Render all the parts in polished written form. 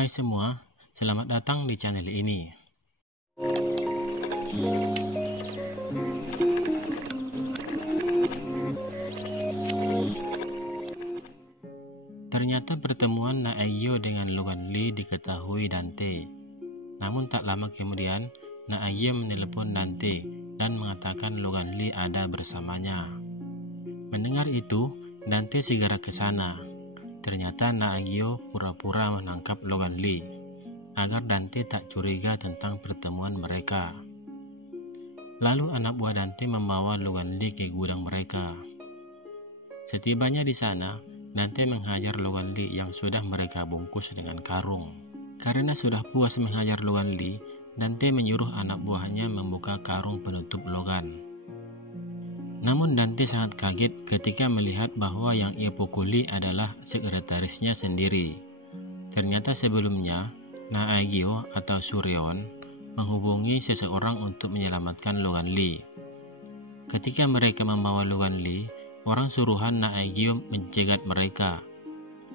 Hai semua, selamat datang di channel ini. Ternyata pertemuan Naegyo dengan Luan Li diketahui Dante. Namun tak lama kemudian, Naegyo menelepon Dante dan mengatakan Luan Li ada bersamanya. Mendengar itu, Dante segera ke sana. Ternyata Naegyo pura-pura menangkap Luan Li, agar Dante tak curiga tentang pertemuan mereka. Lalu anak buah Dante membawa Luan Li ke gudang mereka. Setibanya di sana, Dante menghajar Luan Li yang sudah mereka bungkus dengan karung. Karena sudah puas menghajar Luan Li, Dante menyuruh anak buahnya membuka karung penutup Logan. Namun Dante sangat kaget ketika melihat bahwa yang ia pukuli adalah sekretarisnya sendiri. Ternyata sebelumnya, Naegyo atau Suryeon menghubungi seseorang untuk menyelamatkan Luan Li. Ketika mereka membawa Luan Li, orang suruhan Naegyo mencegat mereka.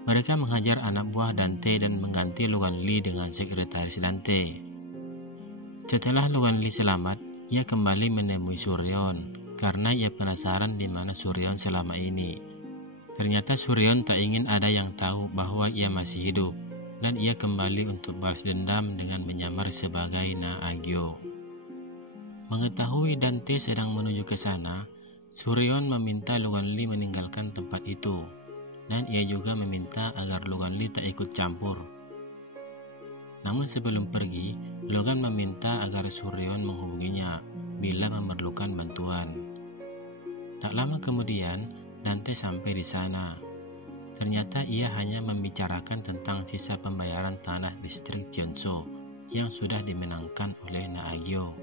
Mereka menghajar anak buah Dante dan mengganti Luan Li dengan sekretaris Dante. Setelah Luan Li selamat, ia kembali menemui Suryeon karena ia penasaran di mana Suryeon selama ini. Ternyata Suryeon tak ingin ada yang tahu bahwa ia masih hidup, dan ia kembali untuk balas dendam dengan menyamar sebagai Naegyo. Mengetahui Dante sedang menuju ke sana, Suryeon meminta Luan Li meninggalkan tempat itu, dan ia juga meminta agar Luan Li tak ikut campur. Namun sebelum pergi, Logan meminta agar Suryeon menghubunginya bila memerlukan bantuan. Tak lama kemudian, Dante sampai di sana. Ternyata ia hanya membicarakan tentang sisa pembayaran tanah distrik Jeonso yang sudah dimenangkan oleh Naegyo.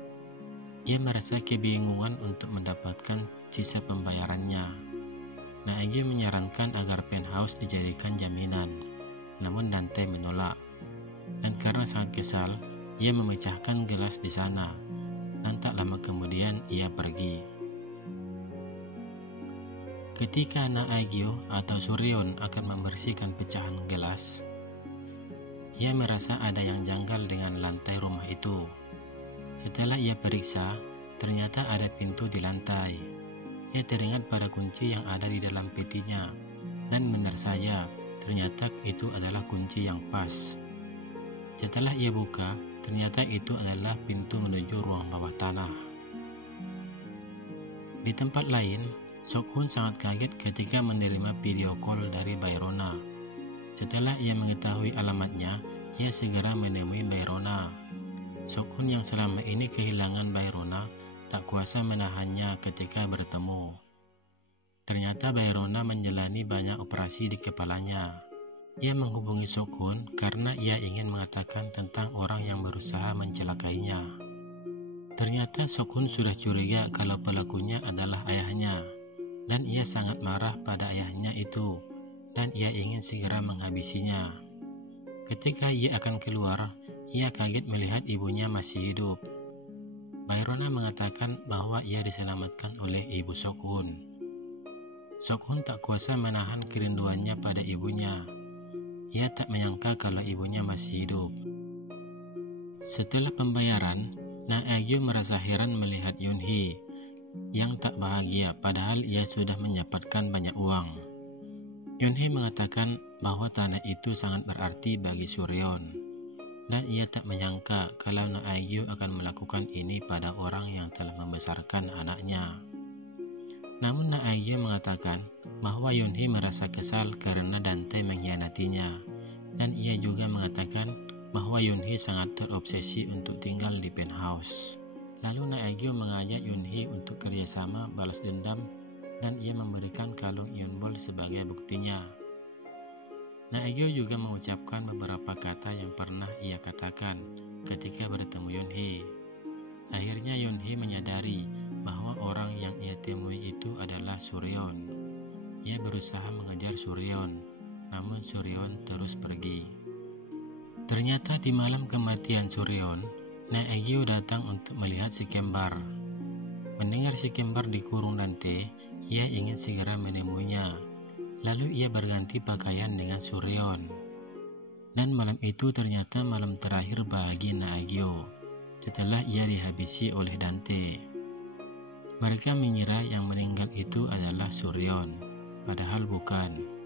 Ia merasa kebingungan untuk mendapatkan sisa pembayarannya. Naegyo menyarankan agar penthouse dijadikan jaminan, namun Dante menolak. Dan karena sangat kesal, ia memecahkan gelas di sana, dan tak lama kemudian ia pergi. Ketika Naegyo atau Suryeon akan membersihkan pecahan gelas, ia merasa ada yang janggal dengan lantai rumah itu. Setelah ia periksa, ternyata ada pintu di lantai. Ia teringat pada kunci yang ada di dalam petinya, dan benar saja, ternyata itu adalah kunci yang pas. Setelah ia buka, ternyata itu adalah pintu menuju ruang bawah tanah. Di tempat lain, Sok-hun sangat kaget ketika menerima video call dari Bayrona. Setelah ia mengetahui alamatnya, ia segera menemui Bayrona. Sok-hun yang selama ini kehilangan Bayrona tak kuasa menahannya ketika bertemu. Ternyata Bayrona menjalani banyak operasi di kepalanya. Ia menghubungi Sok-hun karena ia ingin mengatakan tentang orang yang berusaha mencelakainya. Ternyata Sok-hun sudah curiga kalau pelakunya adalah ayahnya, dan ia sangat marah pada ayahnya itu, dan ia ingin segera menghabisinya. Ketika ia akan keluar, ia kaget melihat ibunya masih hidup. Bayrona mengatakan bahwa ia diselamatkan oleh ibu Sok-hun. Sok-hun tak kuasa menahan kerinduannya pada ibunya. Ia tak menyangka kalau ibunya masih hidup. Setelah pembayaran, Naegyo merasa heran melihat Yoon-hee yang tak bahagia padahal ia sudah mendapatkan banyak uang. Yoon-hee mengatakan bahwa tanah itu sangat berarti bagi Suryeon, dan ia tak menyangka kalau Naegyo akan melakukan ini pada orang yang telah membesarkan anaknya. Namun Naegyo mengatakan bahwa Yoon-hee merasa kesal karena Dante mengkhianatinya, dan ia juga mengatakan bahwa Yoon-hee sangat terobsesi untuk tinggal di penthouse. Lalu Naegyo mengajak Yoon-hee untuk kerjasama balas dendam, dan ia memberikan kalung Yeonbol sebagai buktinya. Naegyo juga mengucapkan beberapa kata yang pernah ia katakan ketika bertemu Yoon-hee. Akhirnya Yoon-hee menyadari bahwa orang yang ia temui itu adalah Suryeon. Ia berusaha mengejar Suryeon, namun Suryeon terus pergi. Ternyata di malam kematian Suryeon, Naegyo datang untuk melihat si kembar. Mendengar si kembar dikurung Dante, ia ingin segera menemuinya. Lalu ia berganti pakaian dengan Suryeon. Dan malam itu ternyata malam terakhir bagi Naagyo, setelah ia dihabisi oleh Dante. Mereka mengira yang meninggal itu adalah Suryon, padahal bukan.